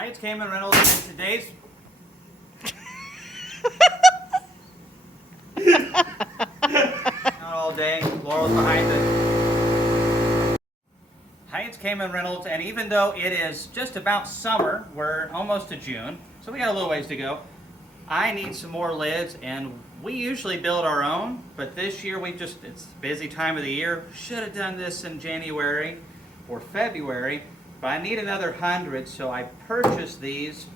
Hi, it's Kamon Reynolds, and today's... Not all day, Laurel's behind it. Hi, it's Kamon Reynolds, and even though it is just about summer, we're almost to June, so we got a little ways to go. I need some more lids, and we usually build our own, but this year it's a busy time of the year. Should have done this in January or February, but I need another 100, so I purchased these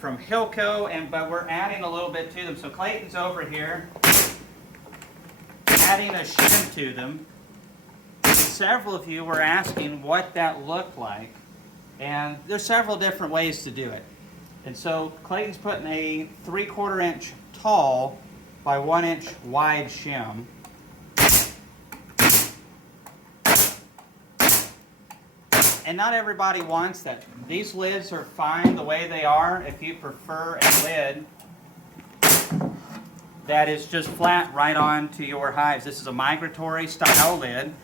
from Hilco, but we're adding a little bit to them. So Clayton's over here adding a shim to them. Several of you were asking what that looked like, and there's several different ways to do it. And so Clayton's putting a 3/4 inch tall by 1 inch wide shim. And not everybody wants that. These lids are fine the way they are. If you prefer a lid that is just flat right onto your hives. This is a migratory style lid.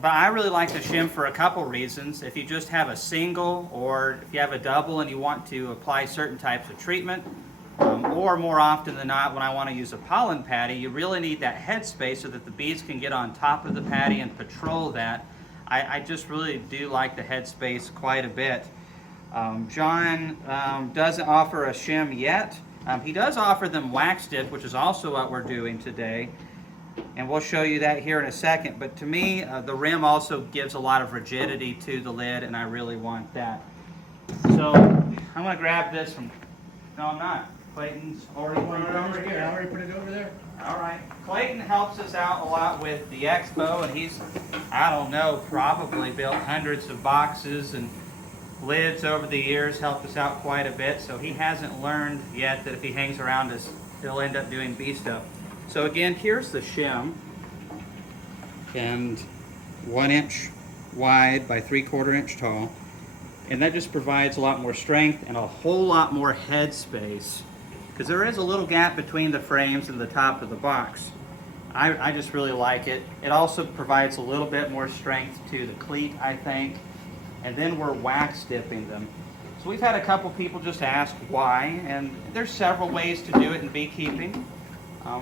But I really like the shim for a couple reasons. If you just have a single, or if you have a double and you want to apply certain types of treatment, or more often than not when I want to use a pollen patty, you really need that headspace so that the bees can get on top of the patty and patrol that. I just really do like the headspace quite a bit. John doesn't offer a shim yet. He does offer them wax dip, which is also what we're doing today. And we'll show you that here in a second. But to me, the rim also gives a lot of rigidity to the lid, and I really want that. So I'm going to grab this from... No, I'm not. Clayton's already put it over here. I already put it over there. All right. Clayton helps us out a lot with the expo, and he's, I don't know, probably built hundreds of boxes and lids over the years, helped us out quite a bit. So he hasn't learned yet that if he hangs around us, he'll end up doing bee stuff. So again, here's the shim, and 1 inch wide by 3/4 inch tall, and that just provides a lot more strength and a whole lot more head space, because there is a little gap between the frames and the top of the box. I just really like it. It also provides a little bit more strength to the cleat, I think, and then we're wax dipping them. So we've had a couple people just ask why, and there's several ways to do it in beekeeping.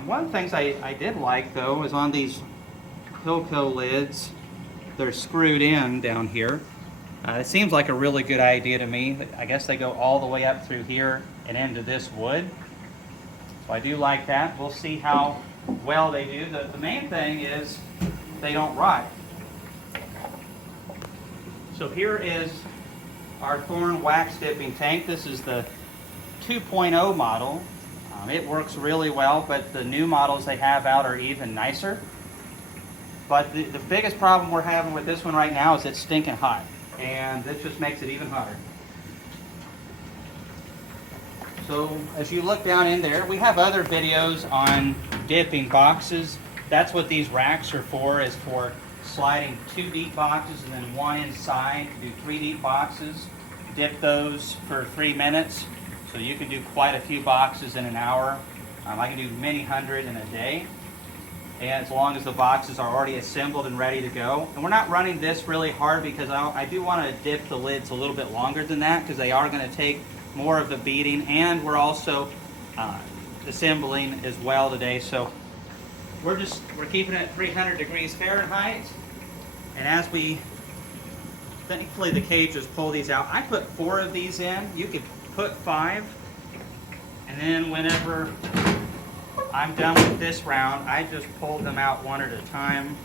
One of the things I did like, though, is on these Hilco lids, they're screwed in down here. It seems like a really good idea to me. I guess they go all the way up through here and into this wood. So I do like that. We'll see how well they do. The main thing is they don't rot. So here is our thorn wax dipping tank. This is the 2.0 model. It works really well, but the new models they have out are even nicer. But the biggest problem we're having with this one right now is it's stinking hot, and this just makes it even hotter. So as you look down in there, we have other videos on dipping boxes. That's what these racks are for, is for sliding 2 deep boxes and then 1 inside to do 3 deep boxes. Dip those for 3 minutes. So you can do quite a few boxes in an hour. I can do many hundred in a day. And as long as the boxes are already assembled and ready to go. And we're not running this really hard because I do want to dip the lids a little bit longer than that, because they are going to take more of the beating. And we're also assembling as well today. So we're keeping it at 300 degrees Fahrenheit. And as we, thankfully the cages pull these out. I put 4 of these in. You could put 5, and then whenever I'm done with this round, I just pull them out one at a time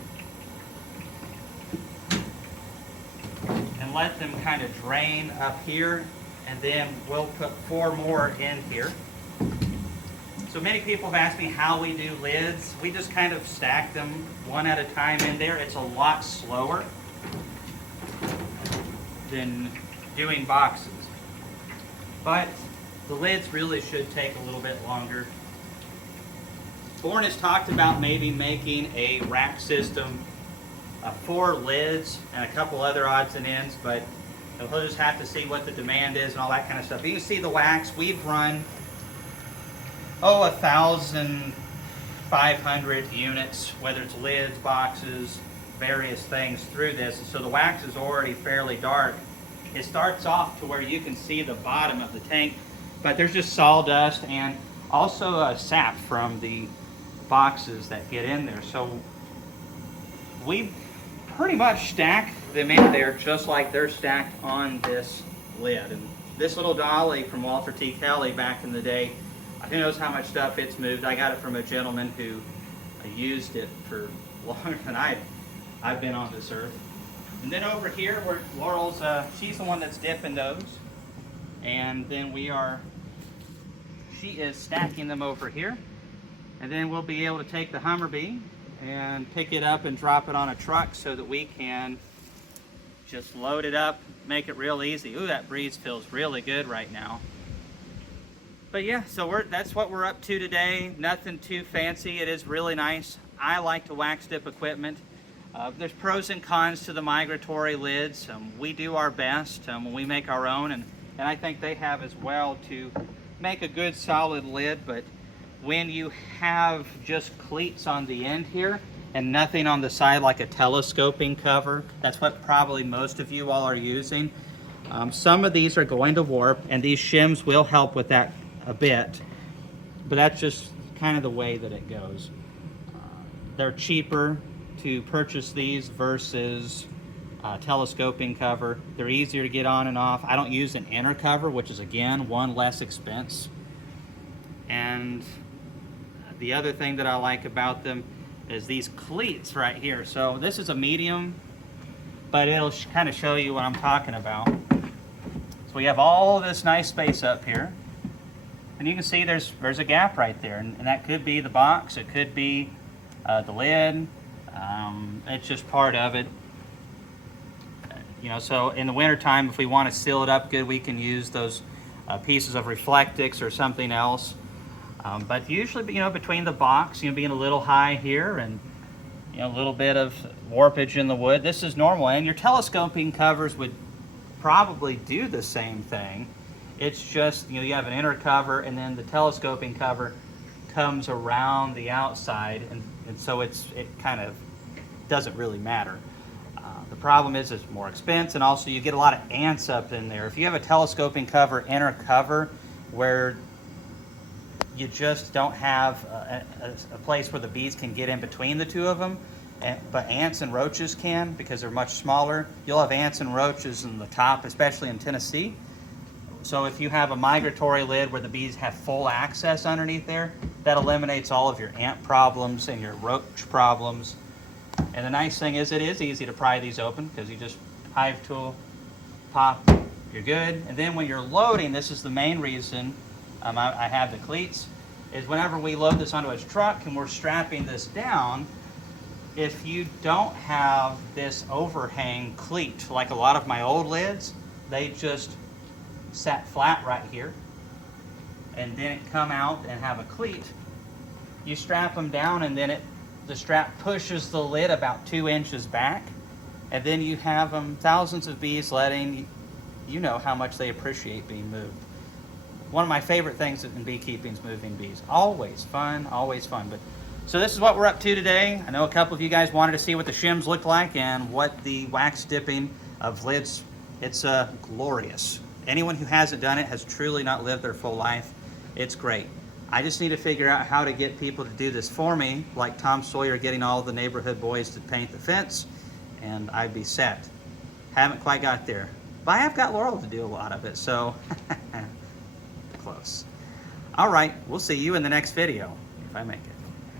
and let them kind of drain up here, and then we'll put 4 more in here. So many people have asked me how we do lids. We just kind of stack them one at a time in there. It's a lot slower than doing boxes. But the lids really should take a little bit longer. Bourne has talked about maybe making a rack system, 4 lids and a couple other odds and ends, but he'll just have to see what the demand is and all that kind of stuff. You can see the wax. We've run, 1,500 units, whether it's lids, boxes, various things through this. And so the wax is already fairly dark. it starts off to where you can see the bottom of the tank, but there's just sawdust and also sap from the boxes that get in there. So we pretty much stack them in there just like they're stacked on this lid. And this little dolly from Walter T. Kelly back in the day, who knows how much stuff it's moved. I got it from a gentleman who used it for longer than I've been on this earth. And then over here, where Laurel's, she's the one that's dipping those. And then she is stacking them over here. And then we'll be able to take the Hummer-Bee and pick it up and drop it on a truck so that we can just load it up, make it real easy. Ooh, that breeze feels really good right now. But yeah, so that's what we're up to today. Nothing too fancy. It is really nice. I like to wax dip equipment. There's pros and cons to the migratory lids. We do our best when we make our own, and I think they have as well to make a good solid lid. But when you have just cleats on the end here and nothing on the side like a telescoping cover, that's what probably most of you all are using. Some of these are going to warp, and these shims will help with that a bit, but that's just kind of the way that it goes. They're cheaper to purchase these versus telescoping cover. They're easier to get on and off. I don't use an inner cover, which is again one less expense. And the other thing that I like about them is these cleats right here. So this is a medium, but it'll kind of show you what I'm talking about. So we have all this nice space up here, and you can see there's a gap right there, and that could be the box, it could be the lid. It's just part of it. So in the wintertime, if we want to seal it up good, we can use those pieces of Reflectix or something else. But usually, between the box, being a little high here and a little bit of warpage in the wood, this is normal. And your telescoping covers would probably do the same thing. It's just, you have an inner cover, and then the telescoping cover comes around the outside, and so it kind of doesn't really matter. The problem is it's more expense, and also you get a lot of ants up in there. If you have a telescoping cover, inner cover, where you just don't have a place where the bees can get in between the two of them, but ants and roaches can, because they're much smaller. You'll have ants and roaches in the top, especially in Tennessee. So if you have a migratory lid where the bees have full access underneath there, that eliminates all of your ant problems and your roach problems. And the nice thing is it is easy to pry these open, because you just hive tool, pop, you're good. And then when you're loading, this is the main reason I have the cleats, is whenever we load this onto a truck and we're strapping this down, if you don't have this overhang cleat, like a lot of my old lids, they just sat flat right here and didn't come out and have a cleat. You strap them down, and then the strap pushes the lid about 2 inches back, and then you have them, thousands of bees letting you know how much they appreciate being moved. One of my favorite things in beekeeping is moving bees. Always fun, always fun. But so this is what we're up to today. I know a couple of you guys wanted to see what the shims looked like and what the wax dipping of lids. It's glorious. Anyone who hasn't done it has truly not lived their full life. It's great. I just need to figure out how to get people to do this for me, like Tom Sawyer getting all the neighborhood boys to paint the fence, and I'd be set. Haven't quite got there. But I have got Laurel to do a lot of it, so close. All right, we'll see you in the next video, if I make it.